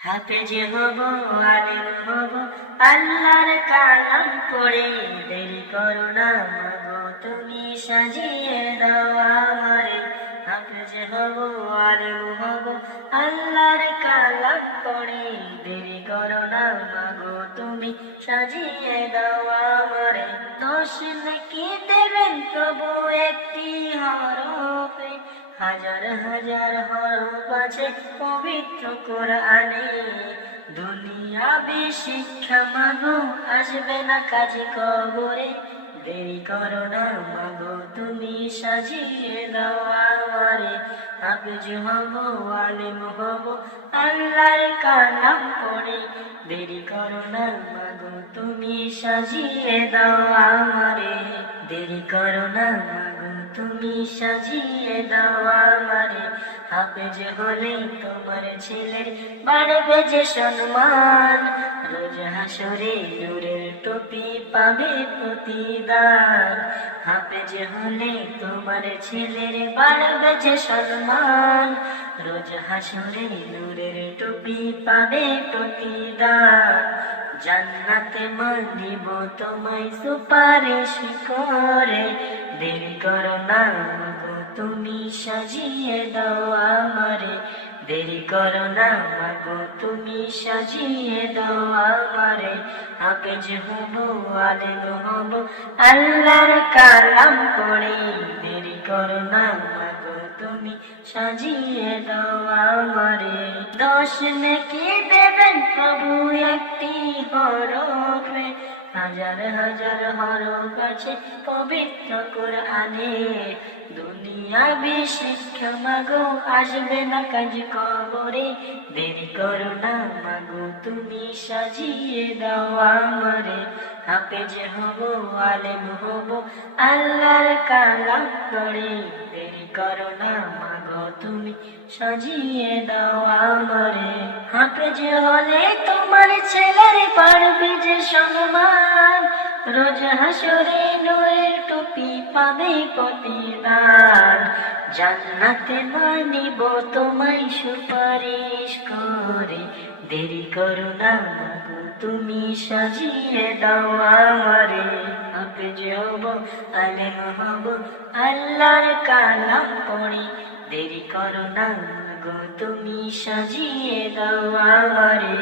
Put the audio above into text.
হাফেজ হব, আলেম হব, আল্লাহর কালাম পড়ে। দেরি করো না মাগো তুমি সাজিয়ে দাও আমারে। হাফেজ হব, আলেম হব, আল্লাহর কালাম পড়ে। দেরি করো না মাগো তুমি সাজিয়ে দাও আমারে। দোষ নাকি দেবেন প্রভু একটি হরফে, হাজার হাজার হরফ আছে পবিত্র কোরআনে। দুনিয়াবি শিক্ষা মাগো আসবে না কাজে কবরে। দেরি করো না মাগো তুমি সাজিয়ে দাও আমারে। হাফেজ হব, আলেম হব, আল্লাহর কালাম পড়ে। দেরি করো না মাগো তুমি সাজিয়ে দাও আমারে। দেরি করো না মাগো তুমি সাজিয়ে দাও আমারে। হাফেজ হলে তোমার ছেলের বাড়বে যে সম্মান, রোজ হাসরে নূরের টুপি পাবে প্রতিদান। হাফেজ হলে তোমার ছেলের বাড়বে যে সম্মান, রোজ হাসরে নূরের টুপি পাবে প্রতিদান। জান্নাতে মানিব তোমায় সুপারিশ করে। দেরি করো না মাগো তুমি সাজিয়ে দাও আমারে। দেরি করো না মাগো তুমি সাজিয়ে দাও আমারে। হাফেজ হব, আলেম হব, আল্লাহর কালাম পড়ে। দেরি করো না মাগো তুমি সাজিয়ে দাও আমারে। দোষ নাকি দেবেন প্রভু একটি হরফে, হাজার হাজার হরফ আছে পবিত্র কোরআনে। দুনিয়াবি শিক্ষা মাগো আসবে না কাজ কবরে। দেরি করো না মাগো তুমি সাজিয়ে দাও আমারে। হাফেজ হব, আলেম হব, আল্লাহর কালাম পড়ে। দেরি করো না মাগো তুমি সাজিয়ে দাও আমারে। হাফেজ হলে তোমার ছেলের পারবে যে সম্মান, রোজ হাসরে নূরের টুপি পাবে প্রতিদান। জান্নাতে মানিব তোমায় সুপারিশ করে। দেরি করো না মাগো তুমি সাজিয়ে দাও আমারে। হাফেজ হব, আলেম হব, আল্লাহর কালাম পড়ে। দেরি করো না মাগো তুমি সাজিয়ে দাও আমারে।